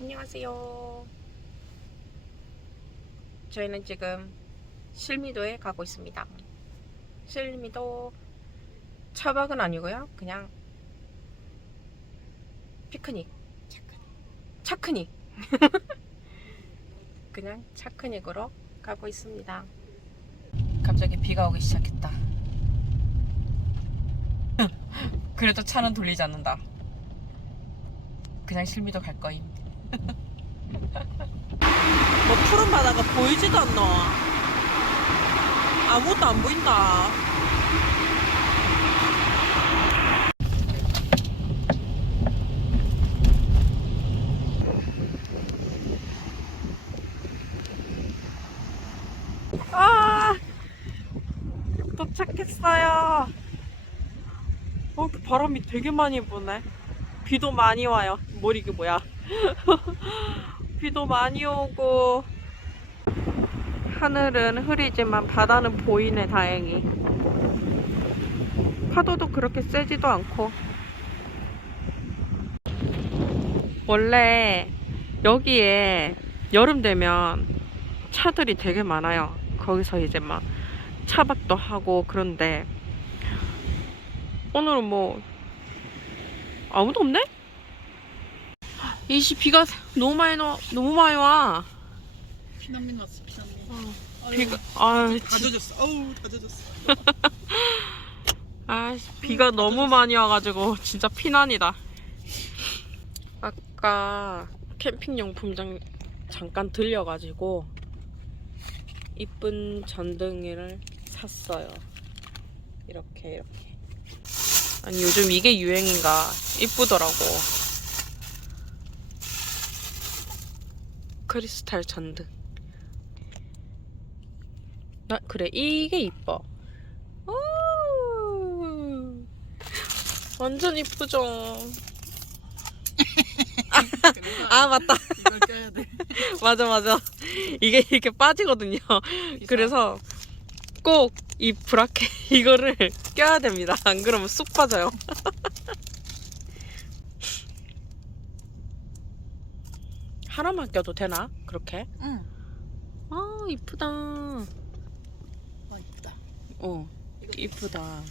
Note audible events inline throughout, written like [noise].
안녕하세요. 저희는 지금 실미도에 가고 있습니다. 실미도 차박은 아니고요. 그냥 피크닉. 차크닉. [laughs] 그냥 차크닉으로 가고 있습니다. 갑자기 비가 오기 시작했다. [laughs] 그래도 차는 돌리지 않는다. 그냥 실미도 갈 거임. [laughs] 뭐 푸른 바다가 보이지도 않노. 아무것도 안 보인다. 아, 도착했어요. 어, 그 바람이 되게 많이 부네. 비도 많이 와요. 뭘 이게 뭐야? [laughs] 비도 많이 오고 하늘은 흐리지만 바다는 보이네 다행히. 파도도 그렇게 세지도 않고. 원래 여기에 여름 되면 차들이 되게 많아요. 거기서 이제 막 차박도 하고 그런데 오늘은 뭐 아무도 없네? 이씨 비가 너무 많이 나 너무 많이 와. 피난민 왔어 피난민 아유, 비가 아, 다 젖었어 어우 다 젖었어 [laughs] 아 비가 너무 많이 와가지고 진짜 피난이다. 아까 캠핑 용품장 잠깐 들려가지고 이쁜 전등이를 샀어요. 이렇게 이렇게. 아니 요즘 이게 유행인가 이쁘더라고. 크리스탈 전등. 나 그래 이게 이뻐. 오, 완전 이쁘죠. [laughs] 아 맞다. 이걸 껴야 돼 [laughs] 맞아 맞아. 이게 이렇게 빠지거든요. 그래서 꼭 이 브라켓 [laughs] 이거를 껴야 됩니다. 안 그러면 쑥 빠져요. 하나만 껴도 되나? 그렇게? 응. 아 이쁘다. 어 이쁘다 어 이쁘다.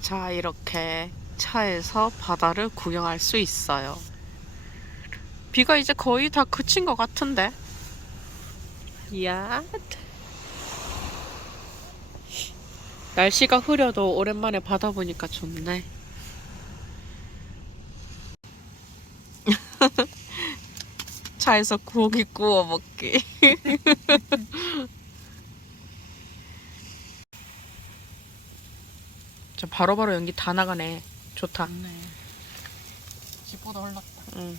자 이렇게 차에서 바다를 구경할 수 있어요. 비가 이제 거의 다 그친 것 같은데. 이야. 날씨가 흐려도 오랜만에 바다 보니까 좋네. 차에서 고기 구워 먹기. [laughs] 저 바로바로 연기 다 나가네. 좋다. 좋네 집보다 흘렀다 응.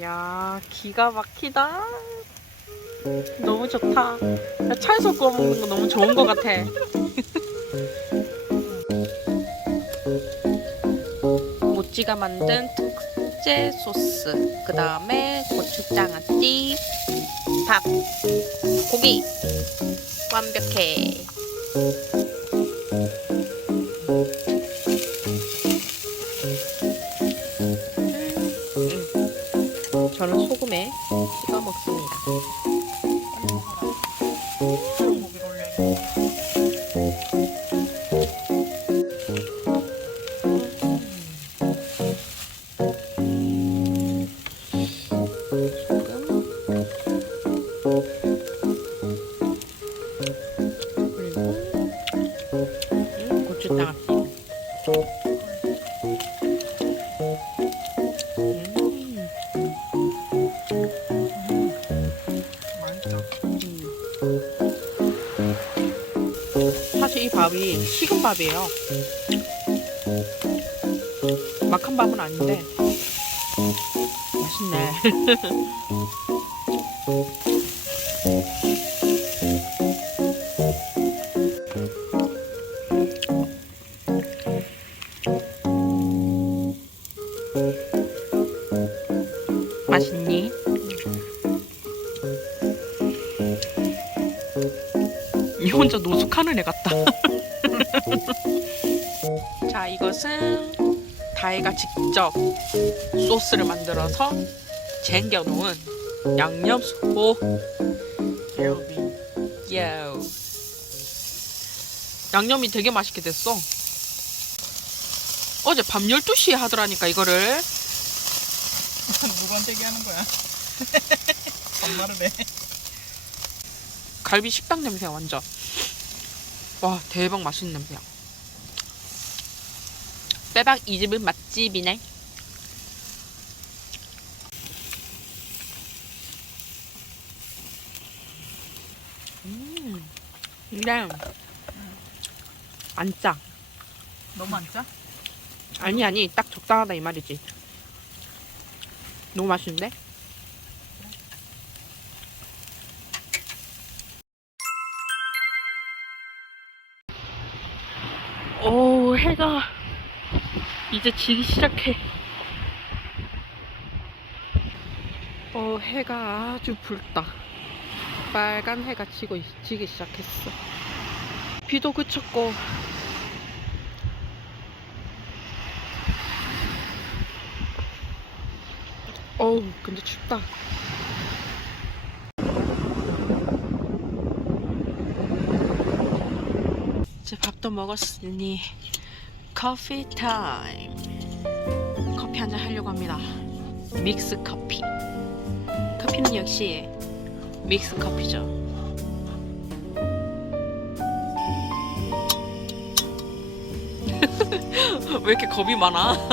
야, 기가 막히다. 너무 좋다. 야, 차에서 구워 먹는 거 너무 좋은 것 같아. [laughs] 모찌가 만든 특제 소스, 그 다음에 고추장아찌, 밥, 고기. 완벽해. 저는 소금에 찍어 먹습니다. 식은 밥이에요. 막한 밥은 아닌데 맛있네. [laughs] 맛있니? 이 혼자 노숙하는 애 같다. [laughs] [laughs] 자, 이것은 다혜가 직접 소스를 만들어서 쟁겨 놓은 양념소 개우비. 요 양념이 되게 맛있게 됐어 어제 밤 12시에 하더라니까 이거를 누구한테 얘기하는 거야? [laughs] 반말을 해. 갈비 식당 냄새야 완전 와 대박 맛있는 냄새야 빼박 이 집은 맛집이네 음 근데 안짜 너무 안 짜? 아니 아니 딱 적당하다 이 말이지 너무 맛있는데? 해가 이제 지기 시작해. 어 해가 아주 붉다. 빨간 해가 지고 있- 지기 시작했어. 비도 그쳤고. 어우 근데 춥다. 이제 밥도 먹었으니 커피 타임 커피 한 잔 하려고 합니다 믹스 커피 커피는 역시 믹스 커피죠 [laughs] 왜 이렇게 겁이 많아? [laughs]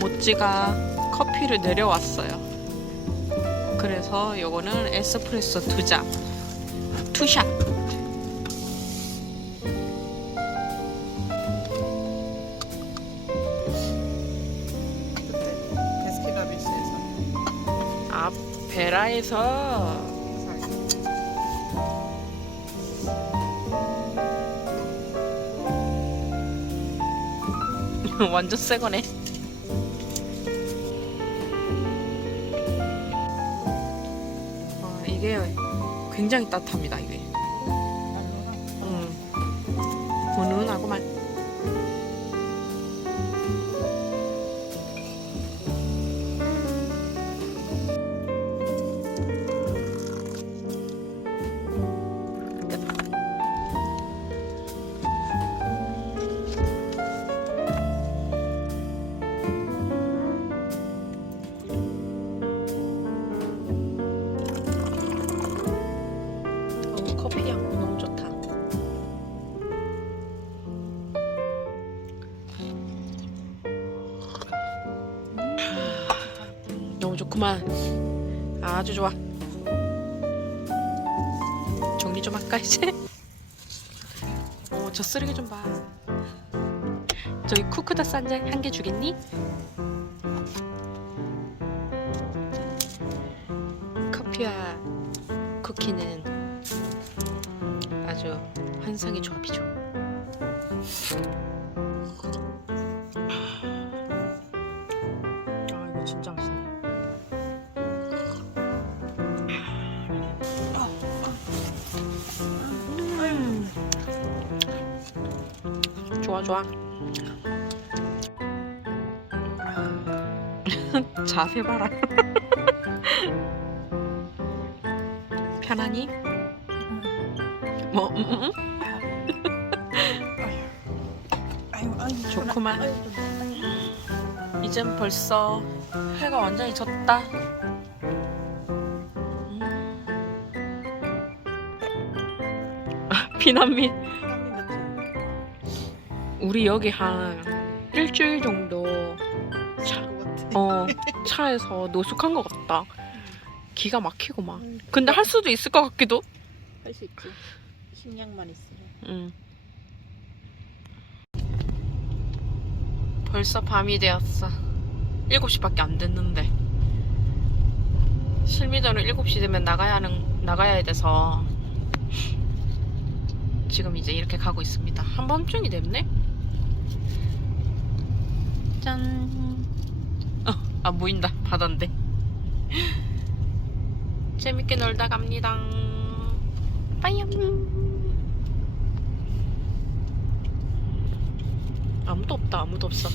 모찌가 커피를 내려왔어요. 그래서 요거는 에스프레소 두 잔, 투샷. 아 베라에서 [laughs] 완전 새 거네. 이게 굉장히 따뜻합니다, 이게. 음. 훈훈하고만. 좋구만. 아주 좋아. 정리 좀 할까 이제? 어, 저 쓰레기 좀 봐. 저기 쿠크다 싼장 한개 주겠니? 커피와 쿠키는 아주 환상의 조합이죠. 좋아. [laughs] 자세 봐라. [laughs] 편하니? 뭐? 음, 음, 음? 좋구만. 이젠 벌써 해가 완전히 졌다. 음. 아, [laughs] 피난민. 우리 여기 한 일주일 정도 차. 어, 차에서 노숙한 것 같다. 기가 막히고 막. 음, 근데 할 수도 있을 것 같기도. 할 수 있지. 식량만 있으면. 응. 벌써 밤이 되었어. 7시밖에 안 됐는데. 실미도는 7시 되면 나가야 하는 나가야 돼서 지금 이제 이렇게 가고 있습니다. 한밤중이 됐네. 짠. 어, 안 보인다. 바다인데. [laughs] 재밌게 놀다 갑니다. 빠이염. 아무도 없다. 아무도 없어.